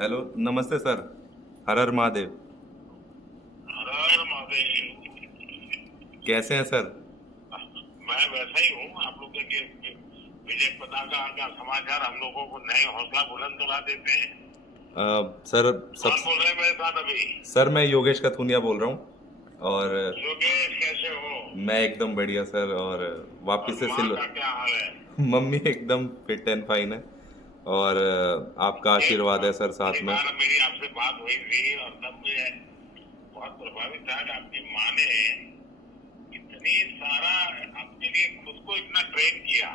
Hello, नमस्ते sir. हर हर महादेव। हर हर महादेव। कैसे हैं सर? मैं वैसा ही हूँ। आप लोग के विजय पताका का समाचार हम लोगों को नए हौसला बुलंद करा देते हैं। सर सब कौन बोल रहे हैं मेरे साथ अभी? सर मैं योगेश कथुनिया बोल रहा हूँ। और योगेश, कैसे हो? मैं एकदम बढ़िया सर। और और वापस से माँ का क्या हाल है? मम्मी एकदम फिट एंड फाइन है। और आपका एक आशीर्वाद है सर साथ एक में। बार मेरी आपसे बात हुई थी और तब मैं बहुत प्रभावित था कि आपकी माँ ने इतनी सारा अपने लिए खुद को इतना ट्रेन किया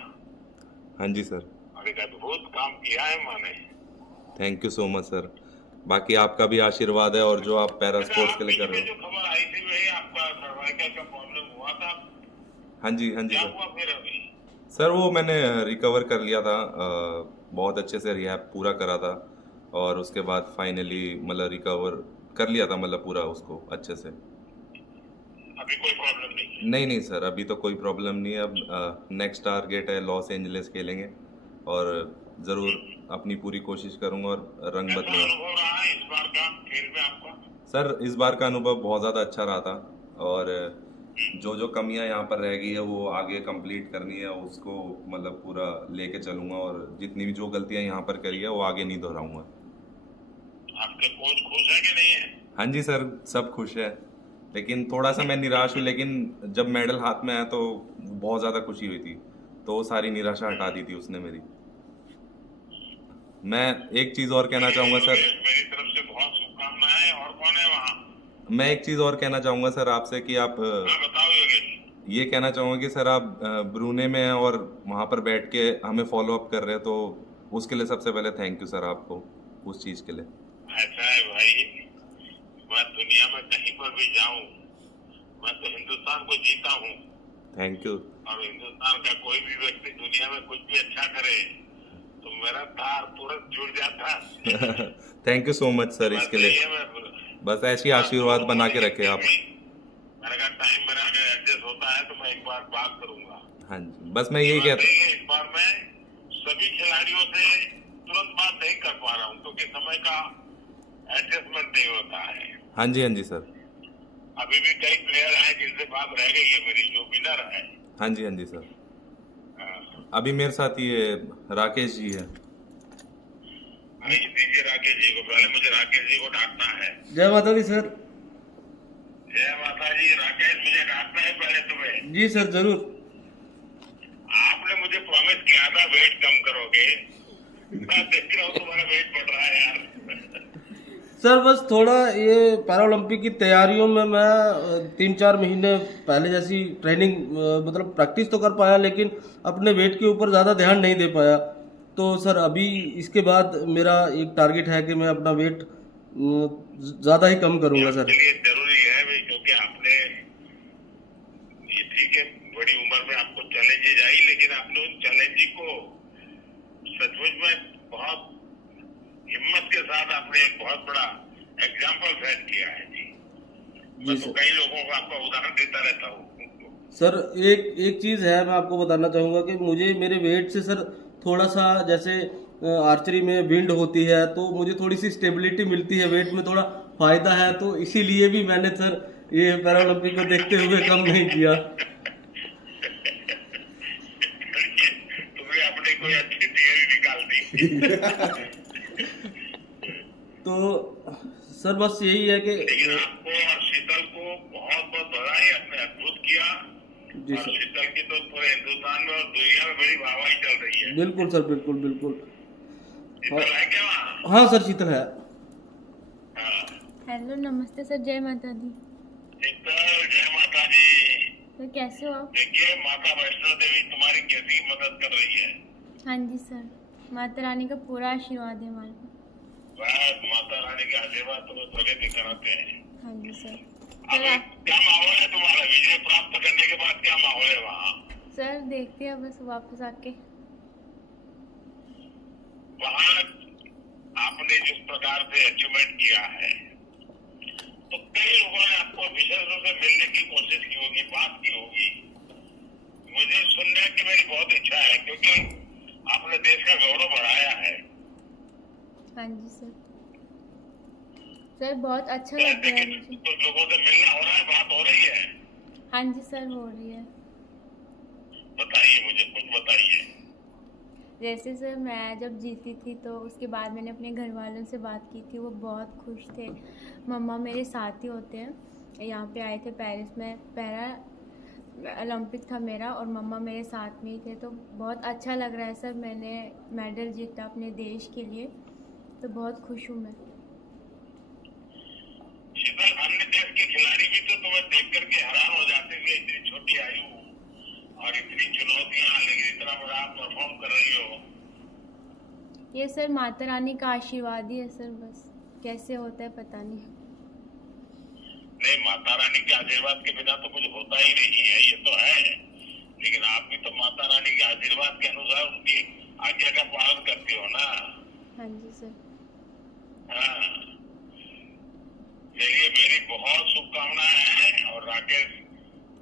हाँ जी सर। और एक अद्भुत काम किया है माँ ने। Thank you so much sir. बाकी आपका भी आशीर्वाद है, और जो आप पैरा अच्छा, स्पोर्ट्स आप के लिए कर बीच रहे में हो। जो खबर आई थी वही आपका सर्वाइकल का प्रॉब्लम हुआ था? हाँ जी क्या सर। हुआ फिर अभी? सर वो मैंने रिकवर कर लिया था, बहुत अच्छे से रिहैब पूरा करा था। और उसके बाद फाइनली मतलब रिकवर कर लिया था, मतलब पूरा उसको अच्छे से। अभी कोई प्रॉब्लम नहीं है? नहीं नहीं सर, अभी तो कोई प्रॉब्लम नहीं है। अब नेक्स्ट टारगेट है लॉस एंजलिस खेलेंगे, और ज़रूर अपनी पूरी कोशिश करूंगा और रंग कैसा बदलूंगा। अनुभव रहा है इस बार का खेल में आपका? सर इस बार का अनुभव बहुत ज़्यादा अच्छा रहा था। और जो जो कमियां यहाँ पर रह गई है वो आगे कंप्लीट करनी है, उसको मतलब पूरा लेके चलूंगा। और जितनी भी जो गलतियां यहाँ पर करी है वो आगे नहीं दोहराऊंगा। आपके कोच खुश है कि नहीं है? हाँ जी सर, सब खुश है। लेकिन थोड़ा सा मैं निराश हूँ, लेकिन जब मेडल हाथ में आया तो बहुत ज़्यादा खुशी हुई थी। तो वो सारी निराशा हटा दी थी उसने मेरी। मैं एक चीज़ और कहना चलिए चाहूँगा सर। योगेश, मेरी तरफ से बहुत शुभकामनाएं। और कौन है वहाँ? मैं एक चीज़ और कहना चाहूँगा सर आपसे कि आप हाँ, बताओ योगेश। ये कहना चाहूँगा कि सर आप ब्रूने में हैं और वहाँ पर बैठ के हमें फॉलो अप कर रहे हैं, तो उसके लिए सबसे पहले थैंक यू सर आपको, उस चीज़ के लिए। ऐसा है भाई, मैं दुनिया में कहीं पर भी जाऊं, मैं तो हिंदुस्तान को जीता हूँ। Thank you. और हिंदुस्तान का कोई भी व्यक्ति दुनिया में कुछ भी अच्छा करे तो मेरा तार तुरंत जुड़ जाता है। Thank you so much sir बात इसके यही लिए। है। मैं बस ऐसी बात तो आशीर्वाद बना होने के की रखे आप। थी। मैंने कहा टाइम मेरा अगर एडजस्ट होता है तो मैं एक बार बात करूंगा। हाँ जी, बस मैं ये यही बात कहता। सही है, इस बार मैं सभी खिलाड़ियों से तुरंत बात नहीं कर पा रहा हूँ क्योंकि समय का एडजस्टमेंट नहीं होता है। हाँ जी, हाँ जी सर। अभी भी कई प्लेयर हैं जिनसे बात रह गई है मेरी, जो विनर है। हाँ जी, हाँ जी सर। हाँ, अभी मेरे साथ ये राकेश जी है। आइए दीजिए राकेश जी को। पहले मुझे राकेश जी को डांटना है। जय माता दी सर। जय माता जी। राकेश, मुझे डांटना है पहले तुम्हें। जी सर, जरूर। आपने मुझे प्रॉमिस किया था वेट कम करोगे। मैं देख रहा हूँ तुम्हारा वेट बढ़ रहा है यार। सर बस थोड़ा ये पैरालंपिक की तैयारियों में मैं 3-4 महीने पहले जैसी ट्रेनिंग मतलब प्रैक्टिस तो कर पाया, लेकिन अपने वेट के ऊपर ज़्यादा ध्यान नहीं दे पाया। तो सर अभी इसके बाद मेरा एक टारगेट है कि मैं अपना वेट ज़्यादा ही कम ये करूँगा सर। आपके लिए जरूरी है भाई, क्योंकि आपने ये ठीक है, बड़ी उम्र में आपको चैलेंजेज आई, लेकिन आपने उन चैलेंज को सचमुच में बहुत हिम्मत के साथ आपने एक बहुत बड़ा एग्जाम्पल सेट किया है जी। जी मैं तो सर। कई लोगों को आपका उदाहरण देता रहता हूँ। सर एक एक चीज़ है, मैं आपको बताना चाहूँगा कि मुझे मेरे वेट से सर थोड़ा सा जैसे आर्चरी में विंड होती है तो मुझे थोड़ी सी स्टेबिलिटी मिलती है, वेट में थोड़ा फायदा है, तो इसीलिए भी मैंने सर ये पैरालंपिक को देखते हुए कम नहीं किया। तुम्हें अपने कोई अच्छी थियरी निकाल दी। तो सर बस यही है कि लेकिन आपको और शीतल को बहुत बहुत बधाई, आपने अद्भुत किया। जी और सर। शीतल की तो पूरे हिंदुस्तान में और दुनिया में बड़ी वाहवाही चल रही है। बिल्कुल सर, बिल्कुल बिल्कुल। शीतल है क्या वहाँ? हाँ सर, शीतल है। हाँ। हेलो, नमस्ते सर। जय माता दी। शीतल, जय माता दी। सर कैसे हो आप? देखिए, माता वैष्णो देवी तुम्हारी कैसी मदद कर रही है। हाँ जी सर, माता रानी का पूरा आशीर्वाद है हमारे पर। बस माता रानी के आशीर्वाद तुम्हें प्रगति कराते हैं। हाँ जी सर। अभी सर आप क्या माहौल है तुम्हारा? विजय प्राप्त करने के बाद क्या माहौल है वहाँ? सर देखते हैं बस वापस आके। वहाँ आपने जिस प्रकार से अचीवमेंट किया है तो कई लोगों ने आपको विशेष रूप से मिलने की कोशिश की होगी, बात की होगी। मुझे सुनने की मेरी बहुत इच्छा है क्योंकि आपने देश का गौरव बढ़ाया है। हाँ जी सर। सर बहुत अच्छा लग रहा है लेकिन मुझे। कुछ लोगों से मिलना हो रहा है, बात हो रही है? हाँ जी सर, हो रही है। बताइए, मुझे कुछ बताइए। जैसे सर मैं जब जीती थी तो उसके बाद मैंने अपने घर वालों से बात की थी, वो बहुत खुश थे। मम्मा मेरे साथ ही होते हैं, यहाँ पे आए थे पेरिस में, पैरा ओलंपिक था मेरा और मम्मा मेरे साथ में ही थे, तो बहुत अच्छा लग रहा है सर। मैंने मेडल जीता अपने देश के लिए, तो बहुत खुश हूँ मैं। शीतल, अन्य देश के खिलाड़ी भी तो तुम्हें देख करके हैरान हो जाते हैं, इतनी छोटी आयु और इतनी चुनौतियां, लेकिन इतना बड़ा आप परफॉर्म कर रही हो। ये सर माता रानी का आशीर्वाद ही है सर, बस कैसे होता है पता नहीं। नहीं, माता रानी के आशीर्वाद के बिना तो कुछ होता ही नहीं है, ये तो है। लेकिन आप भी तो माता रानी के आशीर्वाद के अनुसार उनकी आज्ञा का पालन करते हो ना। हाँ जी सर। हाँ, चलिए, मेरी बहुत शुभकामनाएं हैं। और राकेश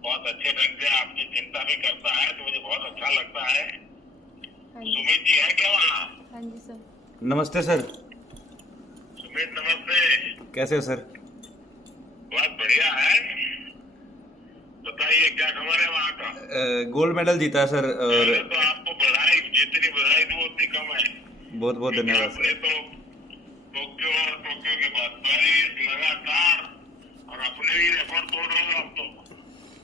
बहुत अच्छे ढंग से आपकी चिंता भी करता है, तो मुझे बहुत अच्छा लगता है। हाँ जी। सुमित जी है क्या वहाँ? हाँ जी सर। नमस्ते सर। सुमित नमस्ते। कैसे हो सर? बहुत बढ़िया है। बताइए क्या खबर है वहाँ का? गोल्ड मेडल जीता है सर। और पहले तो आपको बधाई, जितनी बधाई दूं उतनी कम है। बहुत बहुत धन्यवाद आपने सर। तो टोक्यो और टोक्यो के बाद पेरिस लगातार, और अपने भी रिकॉर्ड तोड़ रहे हो अब तो।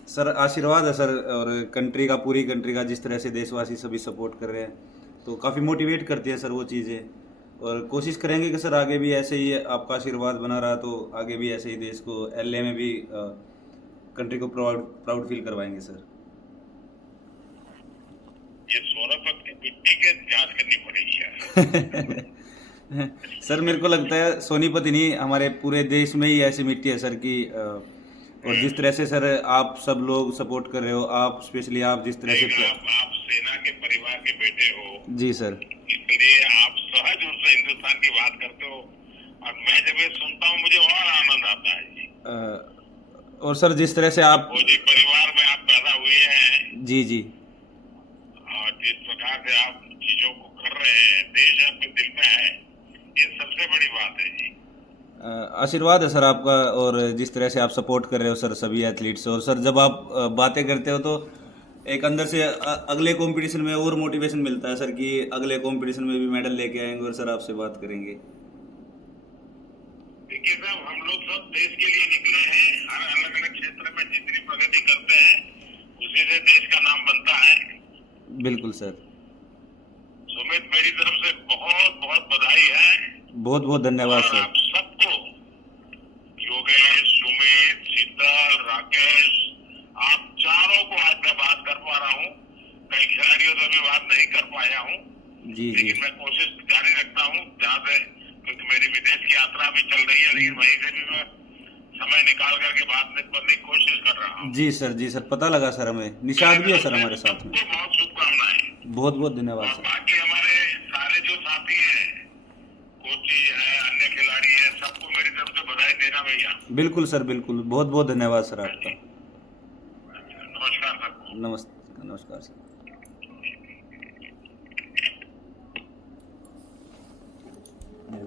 सर आशीर्वाद है सर, और कंट्री का, पूरी कंट्री का, जिस तरह से देशवासी सभी सपोर्ट कर रहे हैं तो काफ़ी मोटिवेट करती है सर वो चीज़ें। और कोशिश करेंगे कि सर आगे भी ऐसे ही आपका आशीर्वाद बना रहा तो आगे भी ऐसे ही देश को एलए में भी कंट्री को प्राउड फील करवाएंगे सर। ये सोनापत की मिट्टी के जांच करनी पड़ेगी यार। सर मेरे को लगता है सोनीपत ही नहीं, हमारे पूरे देश में ही ऐसी मिट्टी है सर की। और जिस तरह से सर आप सब लोग सपोर्ट कर रहे हो, आप स्पेशली आप जिस तरह से आप सेना के परिवार के बेटे हो, जी सर। इसलिए आप सहज रूप से हिंदुस्तान की बात करते हो, और मैं जब ये सुनता हूँ मुझे और आनंद आता है जी। और सर जिस तरह से आप वो जिस परिवार में आप पैदा हुए हैं, जी जी और जिस प्रकार से आप चीजों को कर रहे हैं, देश आपके दिल में है, ये सबसे बड़ी बात है जी। आशीर्वाद है सर आपका। और जिस तरह से आप सपोर्ट कर रहे हो सर सभी एथलीट्स, और सर जब आप बातें करते हो तो एक अंदर से अगले कंपटीशन में और मोटिवेशन मिलता है सर कि अगले कंपटीशन में भी मेडल लेके आएंगे और सर आपसे बात करेंगे। देखिए साहब, हम लोग सब देश के लिए निकले हैं, हर अलग अलग क्षेत्र में जितनी प्रगति करते हैं उसी से देश का नाम बनता है। बिल्कुल सर। सुमित, मेरी तरफ से बहुत बहुत बधाई है। बहुत बहुत धन्यवाद और सर। आप सबको, योगेश, सुमित, शीतल, राकेश, आप चारों को आज मैं बात कर पा रहा हूँ। कई खिलाड़ियों से भी बात नहीं कर पाया हूँ, जी जी लेकिन मैं कोशिश जारी रखता हूँ जहाँ से, क्योंकि मेरी विदेश की यात्रा भी चल रही है, लेकिन वहीं से भी मैं समय निकाल करके बात करने की कोशिश कर रहा हूँ। जी सर। जी सर, पता लगा सर, हमें निशाद भी है सर हमारे साथ में। सबको बहुत शुभकामनाएं। बहुत बहुत धन्यवाद और सर। बाकी हमारे सारे जो साथी हैं, कोची है, अन्य खिलाड़ी है, सबको मेरी तरफ से बधाई देना भैया। बिल्कुल सर, बिल्कुल। बहुत बहुत धन्यवाद सर आपका। नमस्कार सबको। नमस्कार सर।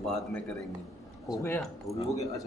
बाद में करेंगे। हो गया। हो गया। अच्छा।